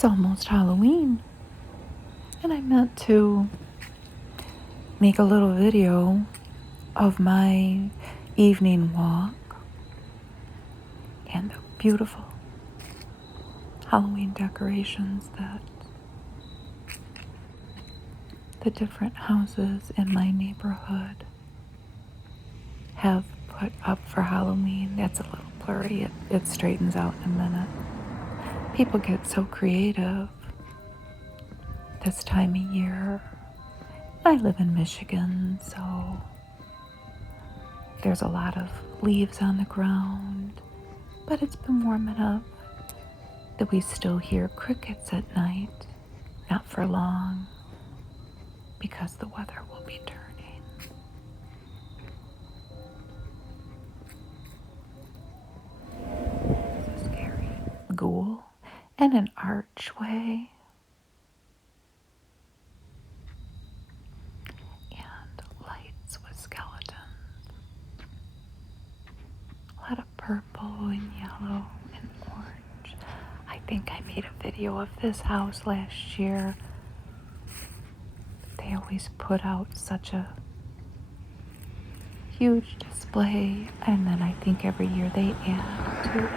it's almost Halloween, and I meant to make a little video of my evening walk and the beautiful Halloween decorations that the different houses in my neighborhood have put up for Halloween. That's a little blurry. It straightens out in a minute. People get so creative this time of year. I live in Michigan, so there's a lot of leaves on the ground, but it's been warm enough that we still hear crickets at night. Not for long, because the weather will be turning. It's a scary ghoul and an archway. And lights with skeletons. A lot of purple and yellow and orange. I think I made a video of this house last year. They always put out such a huge display, and then I think every year they add to it.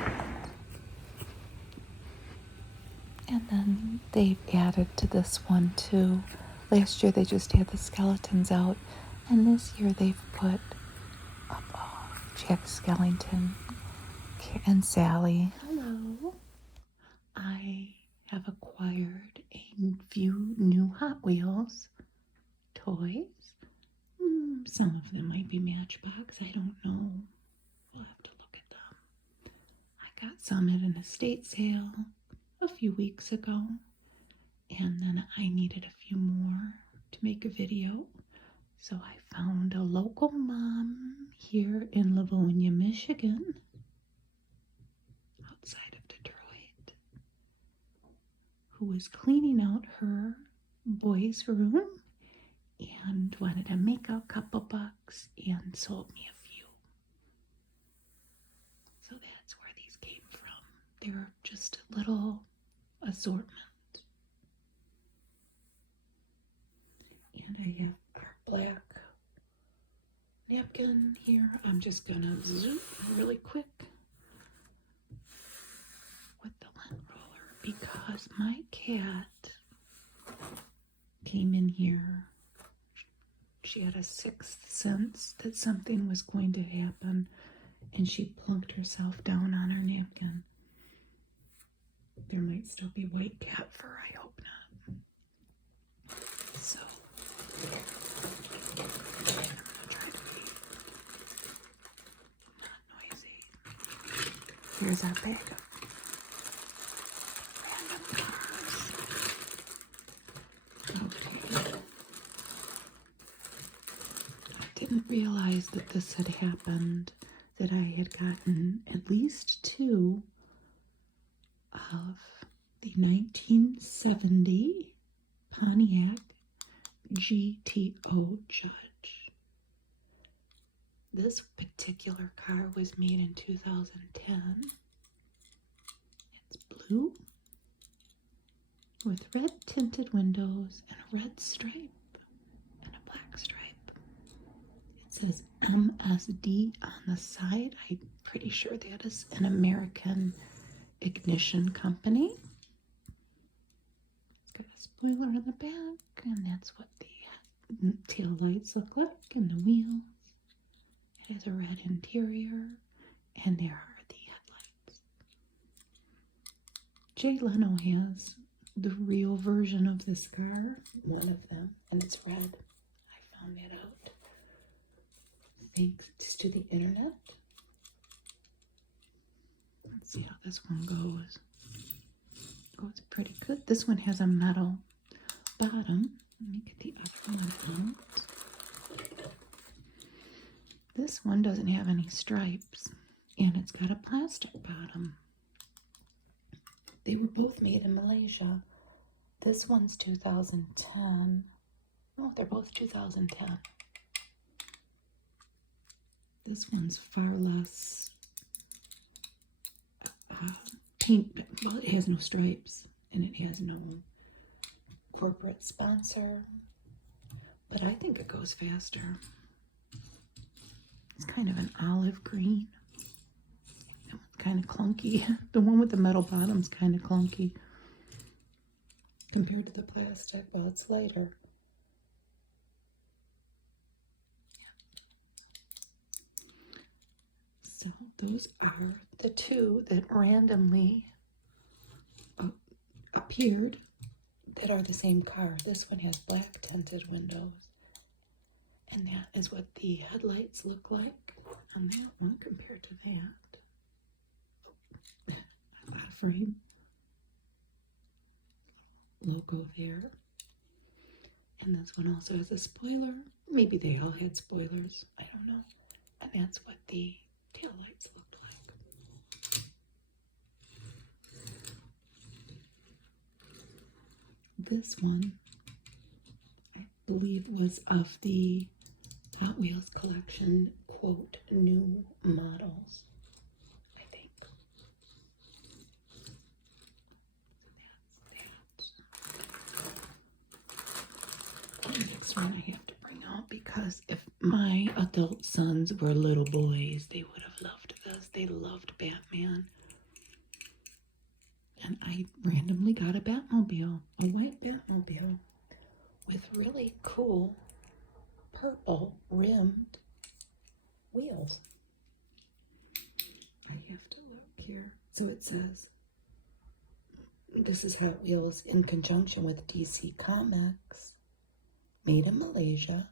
And then they've added to this one too. Last year they just had the skeletons out, and this year they've put up Jack Skellington and Sally. Hello. I have acquired a few new Hot Wheels toys. Some of them might be Matchbox. I don't know. We'll have to look at them. I got some at an estate sale a few weeks ago, and then I needed a few more to make a video. So I found a local mom here in Livonia, Michigan, outside of Detroit, who was cleaning out her boys' room and wanted to make a couple bucks and sold me a few. So that's where these came from. They're just a little assortment. And I have our black napkin here. I'm just gonna zoom really quick with the lint roller because my cat came in here. She had a sixth sense that something was going to happen, and she plunked herself down on her napkin. There might still be white cat fur, I hope not. So, I'm gonna try to be not noisy. Here's our bag of random cars. Okay. I didn't realize that this had happened, that I had gotten at least two of the 1970 Pontiac GTO Judge. This particular car was made in 2010. It's blue with red tinted windows and a red stripe and a black stripe. It says MSD on the side. I'm pretty sure that is an American ignition company. It's got a spoiler on the back, and that's what the tail lights look like, and the wheels. It has a red interior, and there are the headlights. Jay Leno has the real version of this car, one of them, and it's red. I found that out thanks to the internet. Let's see how this one goes. Oh, it's pretty good. This one has a metal bottom. Let me get the other one out. This one doesn't have any stripes, and it's got a plastic bottom. They were both made in Malaysia. This one's 2010. Oh, they're both 2010. This one's far less paint. Well, it has no stripes. and it has no corporate sponsor, but I think it goes faster. It's kind of an olive green. That one's kind of clunky. The one with the metal bottom's kind of clunky compared to the plastic. Well, it's lighter. So those are the two that randomly appeared that are the same car. This one has black tinted windows. And that is what the headlights look like on that one compared to that. That frame. Logo there. And this one also has a spoiler. Maybe they all had spoilers. I don't know. And that's what the taillights looked like. This one, I believe, was of the Hot Wheels collection, quote, new models, I think. That's that. The next one I have to bring out, because if my adult sons were little boys, they would have loved this. They loved Batman. And I randomly got a Batmobile, a white Batmobile, with really cool purple rimmed wheels. I have to look here. So it says, this is Hot Wheels in conjunction with DC Comics, made in Malaysia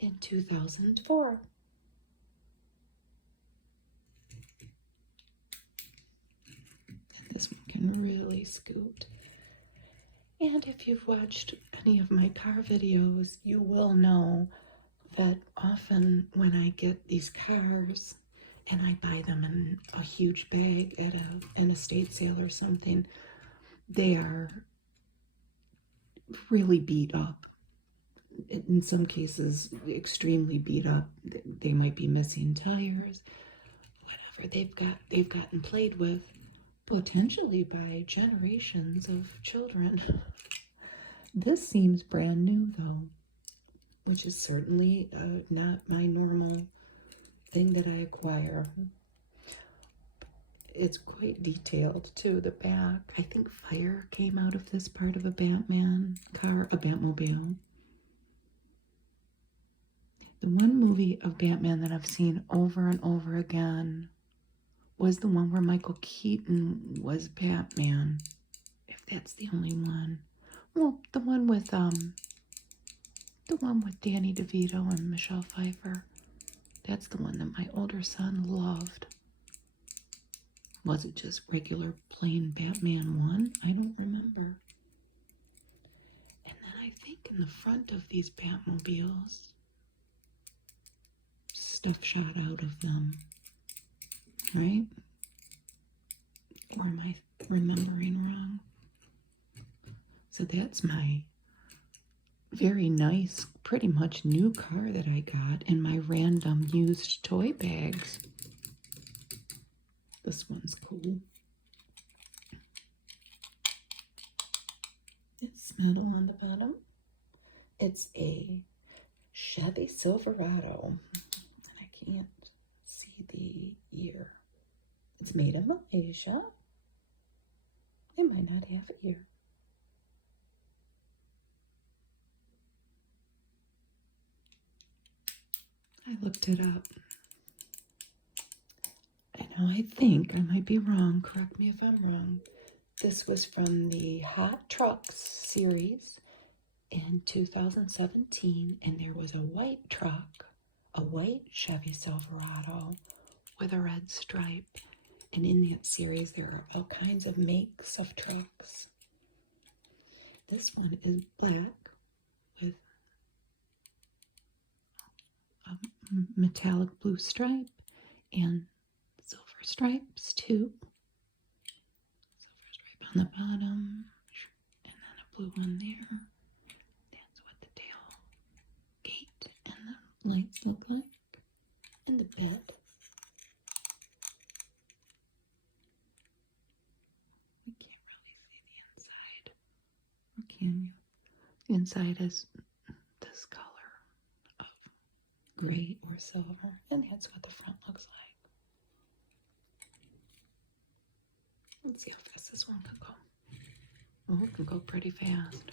in 2004. This one can really scoot. And if you've watched any of my car videos, you will know that often when I get these cars and I buy them in a huge bag at an estate sale or something, they are really beat up. In some cases, extremely beat up. They might be missing tires, whatever. They've gotten played with, potentially by generations of children. This seems brand new, though, which is certainly not my normal thing that I acquire. It's quite detailed, too, the back. I think fire came out of this part of a Batman car, a Batmobile. The one movie of Batman that I've seen over and over again was the one where Michael Keaton was Batman, if that's the only one. Well, the one with Danny DeVito and Michelle Pfeiffer. That's the one that my older son loved. Was it just regular plain Batman 1? I don't remember. And then I think in the front of these Batmobiles, stuff shot out of them. Right? Or am I remembering wrong? So that's my very nice, pretty much new car that I got in my random used toy bags. This one's cool. It's metal on the bottom. It's a Chevy Silverado. And I can't see the year. It's made in Malaysia. It might not have a year. I looked it up. I think I might be wrong. Correct me if I'm wrong. This was from the Hot Trucks series in 2017, and there was a white truck, a white Chevy Silverado with a red stripe. And in that series, there are all kinds of makes of trucks. This one is black with a metallic blue stripe and silver stripes too. Silver stripe on the bottom and then a blue one there. That's what the tail gate and the lights look like. And the bed. I can't really see the inside. Inside is this color of gray or silver, and that's what the front looks like. Let's see how fast this one can go. Oh, it can go pretty fast.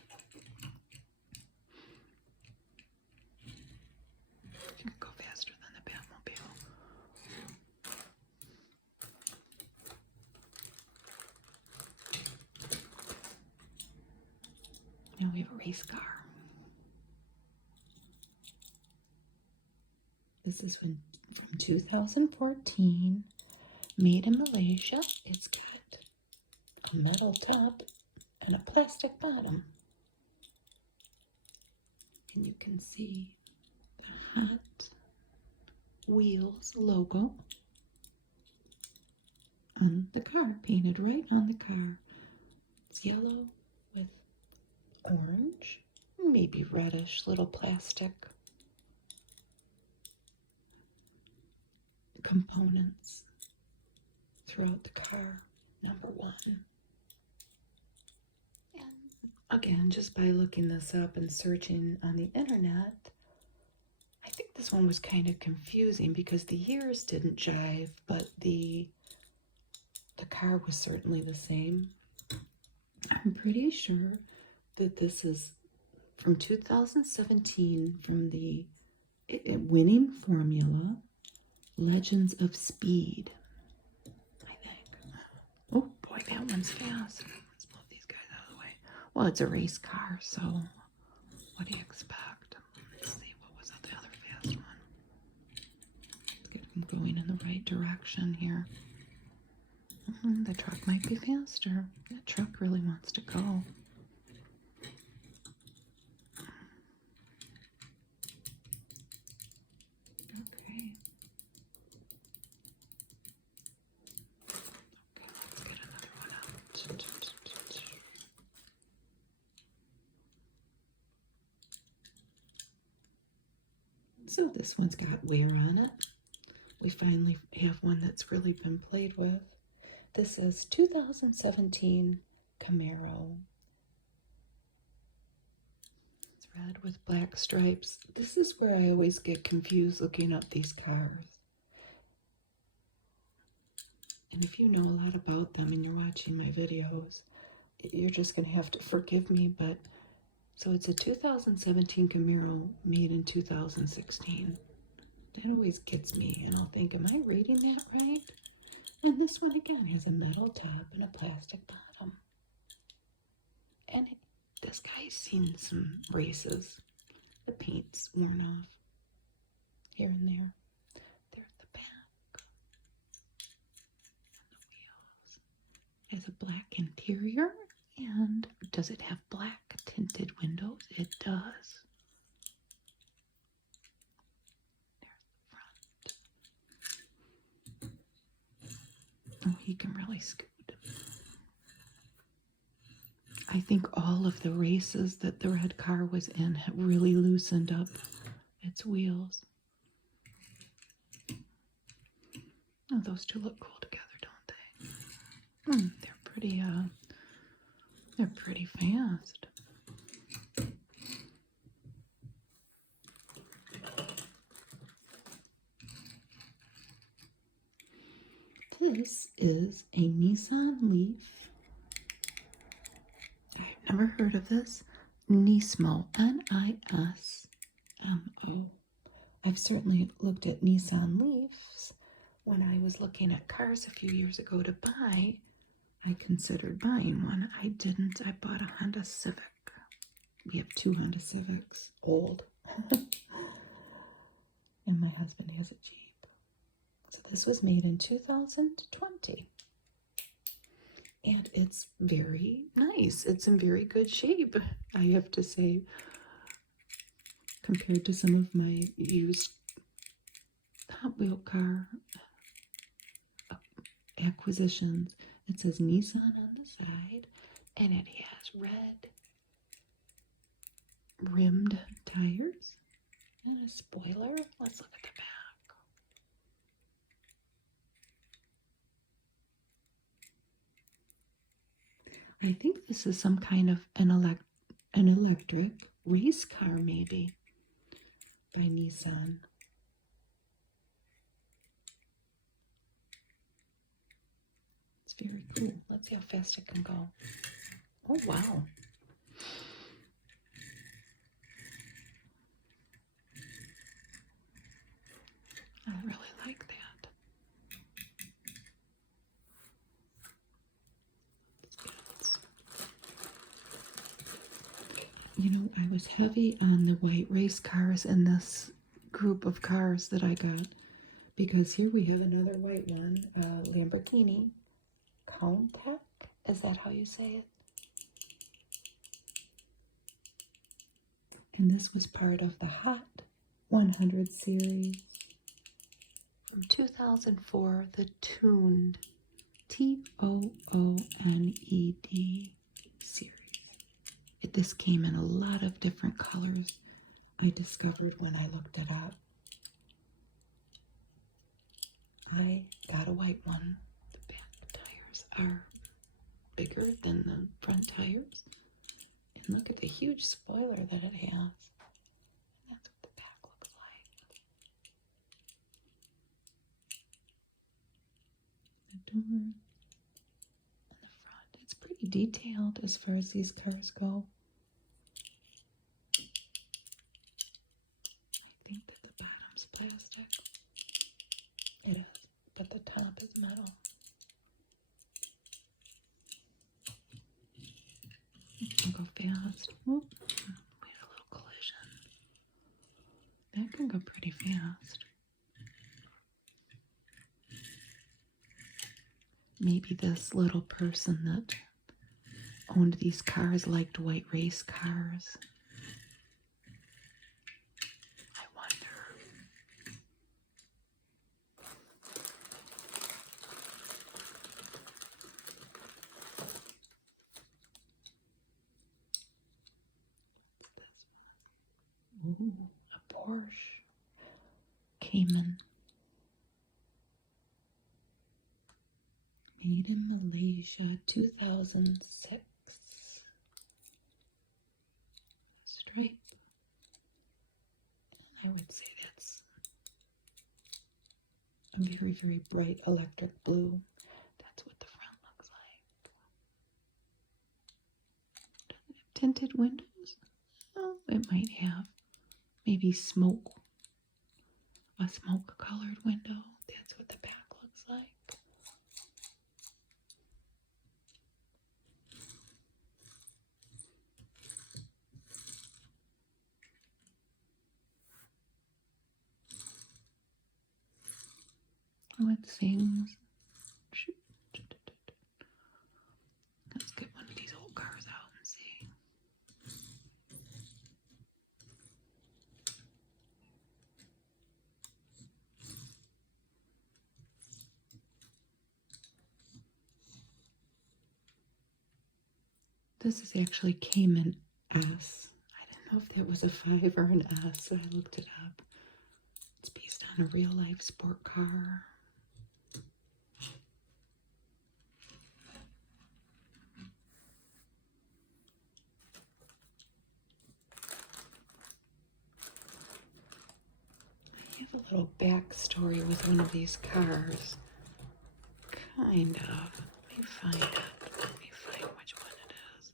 It can go faster than the Batmobile. Now we have a race car. This is from 2014, made in Malaysia. It's got a metal top and a plastic bottom. And you can see the Hot Wheels logo on the car, painted right on the car. It's yellow with orange, maybe reddish little plastic components throughout the car, number 1. And again, just by looking this up and searching on the internet, I think this one was kind of confusing because the years didn't jive, but the car was certainly the same. I'm pretty sure that this is from 2017 from the winning formula Legends of Speed, I think. Oh boy, that one's fast. Let's move these guys out of the way. Well, it's a race car, so what do you expect? Let's see, what was the other fast one? Let's get them going in the right direction here. The truck might be faster. That truck really wants to go. So this one's got wear on it. We finally have one that's really been played with. This is 2017 Camaro. It's red with black stripes. This is where I always get confused looking up these cars. And if you know a lot about them and you're watching my videos, you're just going to have to forgive me, but so it's a 2017 Camaro made in 2016. That always gets me, and I'll think, am I reading that right? And this one again has a metal top and a plastic bottom. And this guy's seen some races. The paint's worn off here and there. There's the back. And the wheels. It has a black interior. And does it have black tinted windows? It does. There's the front. Oh, he can really scoot. I think all of the races that the red car was in have really loosened up its wheels. Oh, those two look cool together, don't they? They're pretty fast. This is a Nissan Leaf. I've never heard of this. Nismo, N-I-S-M-O. I've certainly looked at Nissan Leafs when I was looking at cars a few years ago to buy. I considered buying one. I didn't. I bought a Honda Civic. We have 2 Honda Civics, old. And my husband has a Jeep. So this was made in 2020. And it's very nice. It's in very good shape, I have to say, compared to some of my used Hot Wheel car acquisitions. It says Nissan on the side, and it has red rimmed tires and a spoiler. Let's look at the back. I think this is some kind of an an electric race car, maybe, by Nissan. It's very cool. Let's see how fast it can go. Oh, wow. I really like that. You know, I was heavy on the white race cars in this group of cars that I got, because here we have another white one, Lamborghini Countach. Is that how you say it? And this was part of the Hot 100 series. From 2004, the tuned TOONED series. This came in a lot of different colors, I discovered when I looked it up. I got a white one. The back tires are bigger than the front tires. And look at the huge spoiler that it has. And that's what the back looks like. The door and the front. It's pretty detailed as far as these cars go. I think that the bottom's plastic. It is, but the top is metal. I'll go fast. Whoop. We had a little collision. That can go pretty fast. Maybe this little person that owned these cars liked white race cars. I wonder. Ooh, a Porsche Cayman. Made in Malaysia, 2006. Stripe. I would say that's a very, very bright electric blue. That's what the front looks like. Does it have tinted windows? Oh, it might have. Maybe smoke. A smoke colored window. That's what the back looks like. Oh, it sings. Let's get one of these old cars out and see. This is actually Cayman S. I didn't know if that was a 5 or an S, so I looked it up. It's based on a real life sport car. I have a little backstory with one of these cars. Kind of. Let me find it. Let me find which one it is.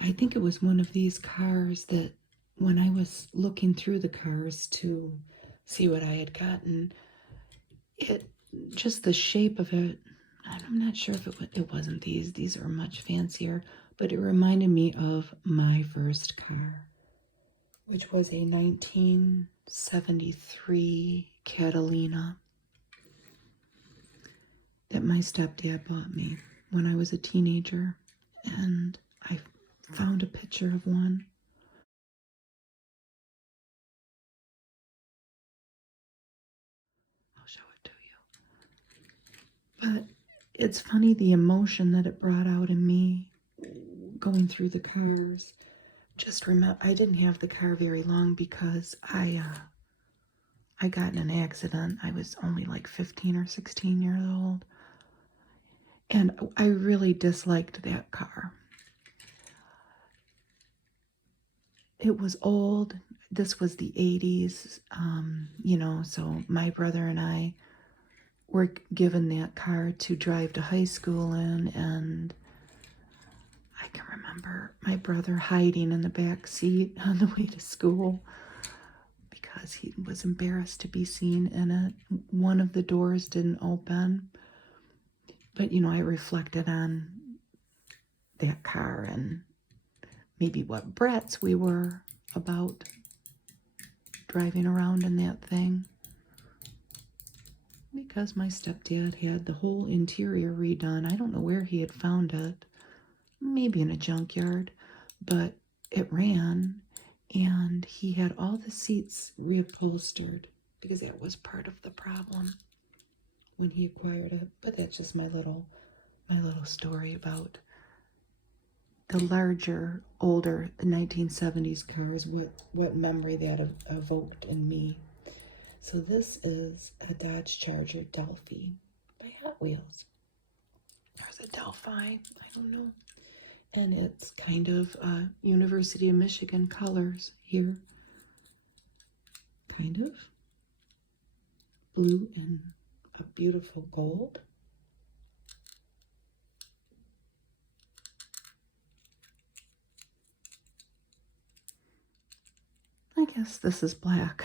I think it was one of these cars that when I was looking through the cars to see what I had gotten, just the shape of it, I'm not sure if it wasn't these. These are much fancier, but it reminded me of my first car, which was a 1973 Catalina that my stepdad bought me when I was a teenager, and I found a picture of one. I'll show it to you. But it's funny the emotion that it brought out in me going through the cars. Just remember, I didn't have the car very long because I I got in an accident. I was only like 15 or 16 years old. And I really disliked that car. It was old. This was the 80s, you know, so my brother and I were given that car to drive to high school in, and I can remember my brother hiding in the back seat on the way to school because he was embarrassed to be seen in it. One of the doors didn't open, but you know, I reflected on that car and maybe what brats we were about driving around in that thing. Because my stepdad had the whole interior redone. I don't know where he had found it. Maybe in a junkyard, but it ran, and he had all the seats reupholstered because that was part of the problem when he acquired it. But that's just my little story about the larger, older 1970s cars, what memory that evoked in me. So this is a Dodge Charger Delphi by Hot Wheels. There's a Delphi, I don't know. And it's kind of University of Michigan colors here. Kind of. Blue and a beautiful gold. I guess this is black.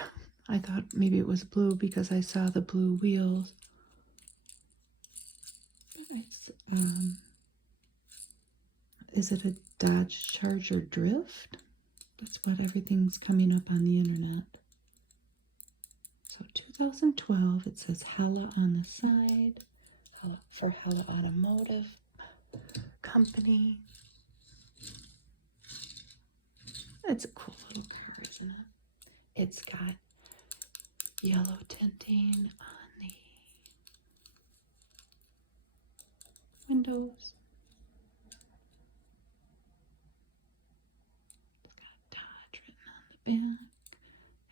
I thought maybe it was blue because I saw the blue wheels. It's, is it a Dodge Charger Drift? That's what everything's coming up on the internet. So 2012, it says Hella on the side, for Hella Automotive Company. It's a cool little car, isn't it? It's got yellow tinting on the windows. It's got Dodge written on the back.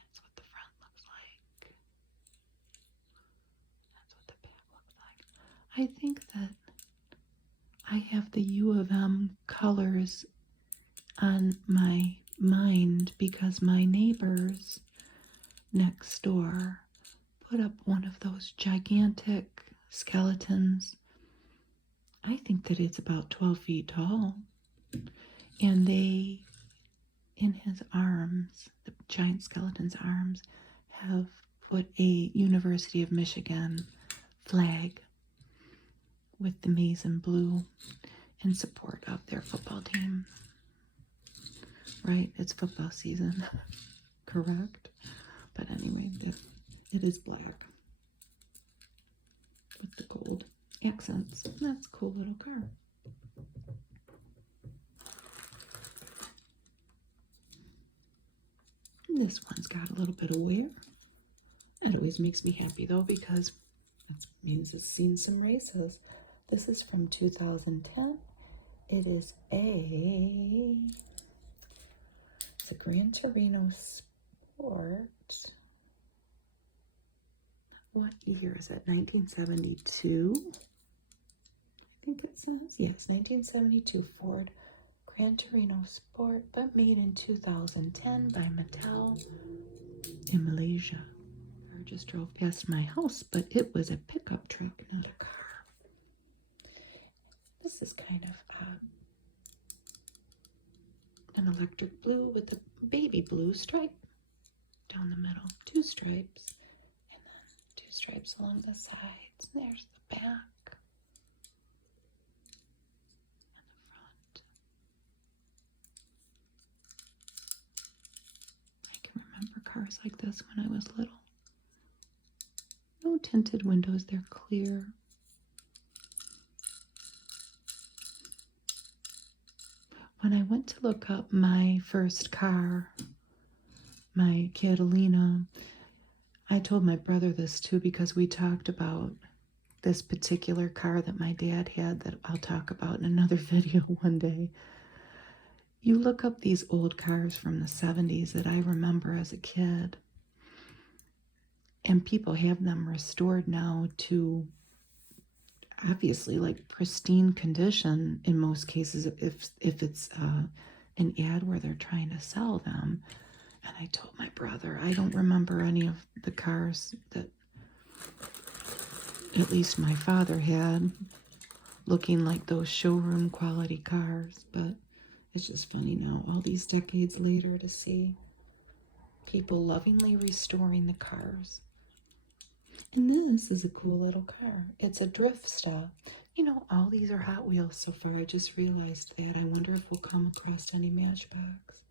That's what the front looks like. That's what the back looks like. I think that I have the U of M colors on my mind because my neighbors next door put up one of those gigantic skeletons. I think that it's about 12 feet tall. And they, in his arms, the giant skeleton's arms, have put a University of Michigan flag with the maize and blue in support of their football team. Right? It's football season. Correct? But anyway, it is black with the gold accents. That's a cool little car. This one's got a little bit of wear. It always makes me happy though because that means it's seen some races. This is from 2010. It is it's a Gran Torino Sport. What year is it? 1972? I think it says. Yes, 1972 Ford Gran Torino Sport, but made in 2010 by Mattel in Malaysia. I just drove past my house, but it was a pickup truck, not a car. This is kind of an electric blue with a baby blue stripe down the middle. Two stripes, and then two stripes along the sides. There's the back and the front. I can remember cars like this when I was little. No tinted windows, they're clear. When I went to look up my first car, my Catalina, I told my brother this too because we talked about this particular car that my dad had that I'll talk about in another video one day. You look up these old cars from the 70s that I remember as a kid, And people have them restored now to obviously like pristine condition in most cases if it's an ad where they're trying to sell them. And I told my brother, I don't remember any of the cars that at least my father had looking like those showroom quality cars, but it's just funny now, all these decades later, to see people lovingly restoring the cars. And this is a cool little car. It's a Drifta. You know, all these are Hot Wheels so far. I just realized that. I wonder if we'll come across any Matchbox.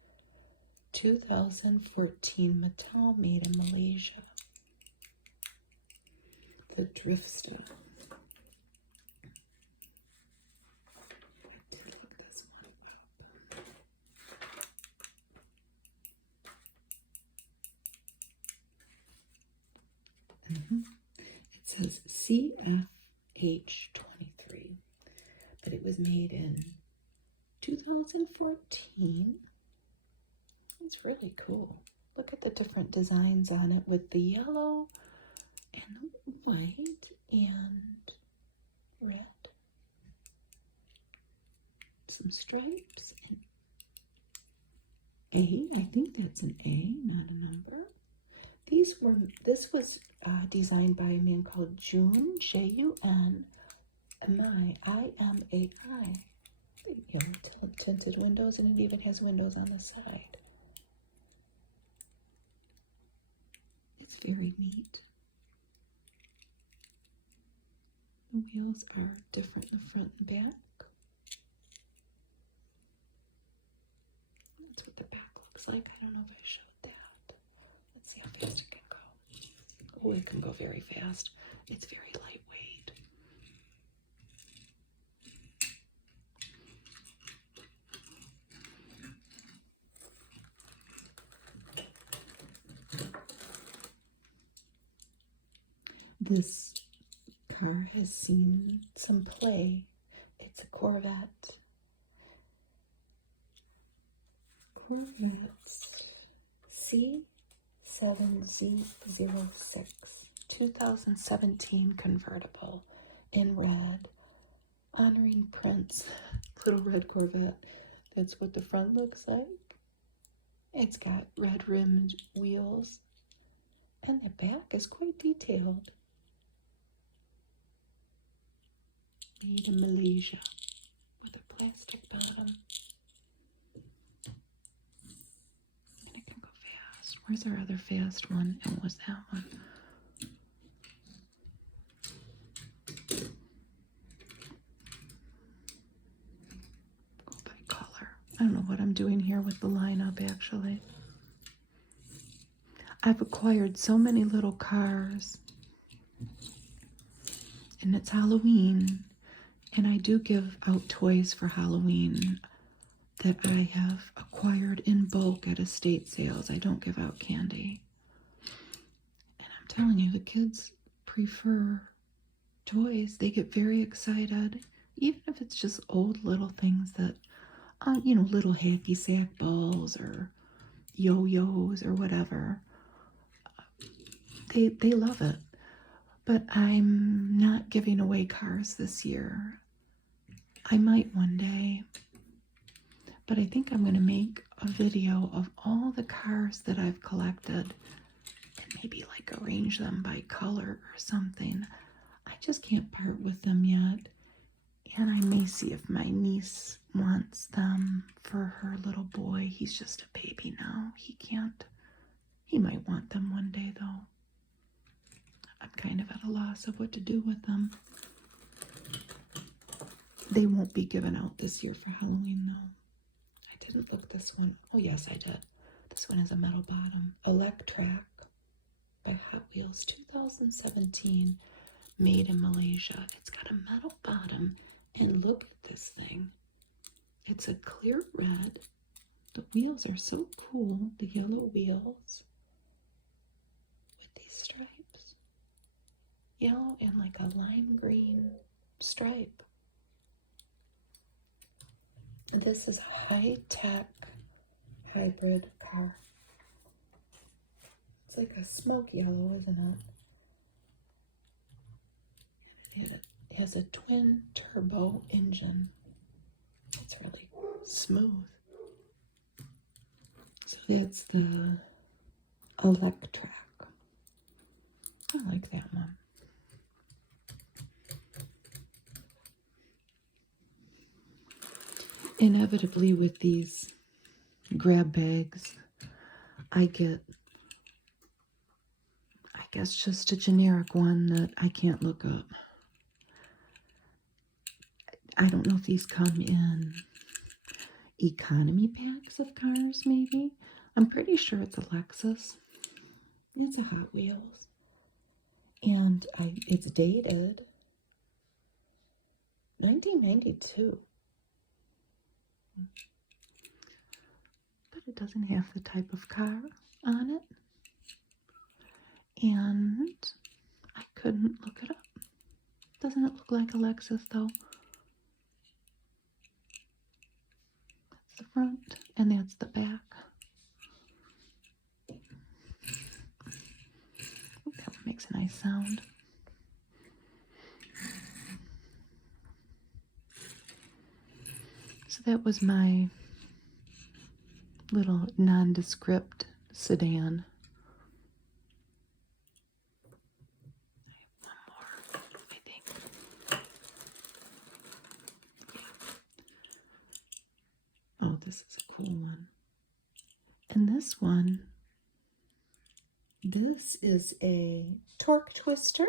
2014 Mattel, made in Malaysia. The Drifta. It says CFH23, but it was made in 2014. It's really cool. Look at the different designs on it with the yellow and white and red. Some stripes. And I think that's an A, not a number. This was designed by a man called Jun, J-U-N-M-I-I-M-A-I. Yellow tinted windows, and it even has windows on the side. It's very neat. The wheels are different in the front and back. That's what the back looks like. I don't know if I showed that. Let's see how fast it can go. Oh, it can go very fast. It's very lightweight. This car has seen some play. It's a Corvette. Corvette's C7Z06, 2017 convertible in red, honoring Prince. Little red Corvette. That's what the front looks like. It's got red rimmed wheels, and the back is quite detailed. Made in Malaysia with a plastic bottom. And it can go fast. Where's our other fast one? And was that one? Go by color. I don't know what I'm doing here with the lineup actually. I've acquired so many little cars. And it's Halloween. And I do give out toys for Halloween that I have acquired in bulk at estate sales. I don't give out candy. And I'm telling you, the kids prefer toys. They get very excited, even if it's just old little things that, you know, little hacky sack balls or yo-yos or whatever. They love it. But I'm not giving away cars this year. I might one day. But I think I'm going to make a video of all the cars that I've collected and maybe like arrange them by color or something. I just can't part with them yet. And I may see if my niece wants them for her little boy. He's just a baby now. He might want them one day though. I'm kind of at a loss of what to do with them. They won't be given out this year for Halloween, though. I didn't look this one. Oh, yes, I did. This one has a metal bottom. Electra by Hot Wheels, 2017, made in Malaysia. It's got a metal bottom, and look at this thing. It's a clear red. The wheels are so cool, the yellow wheels with these stripes. Yellow and like a lime green stripe. This is a high-tech hybrid car. It's like a smoke yellow, isn't it? It has a twin turbo engine. It's really smooth. So that's the Electra. I like that one. Inevitably with these grab bags, I get, I guess, just a generic one that I can't look up. I don't know if these come in economy packs of cars, maybe. I'm pretty sure it's a Lexus. It's a Hot Wheels. And it's dated 1992. But it doesn't have the type of car on it. And I couldn't look it up. Doesn't it look like a Lexus though? That's the front and that's the back. That one makes a nice sound. So that was my little nondescript sedan. I have one more, I think. Yeah. Oh, this is a cool one. And this one, this is a torque twister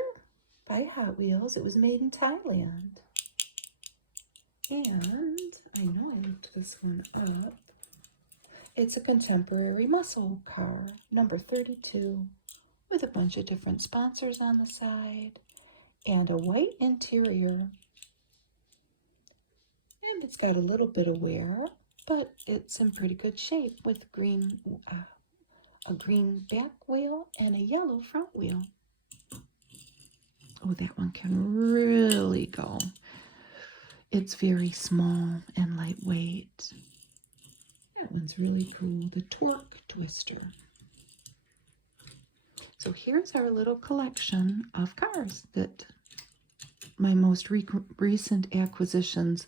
by Hot Wheels. It was made in Thailand. And I know I looked this one up. It's a contemporary muscle car, number 32, with a bunch of different sponsors on the side and a white interior. And it's got a little bit of wear, but it's in pretty good shape with a green back wheel and a yellow front wheel. Oh, that one can really go. It's very small and lightweight. That one's really cool, the torque twister. So here's our little collection of cars that my most recent acquisitions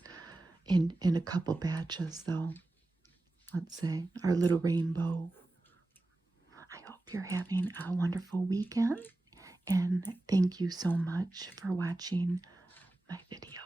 in a couple batches though. Let's say our little rainbow. I hope you're having a wonderful weekend and thank you so much for watching my video.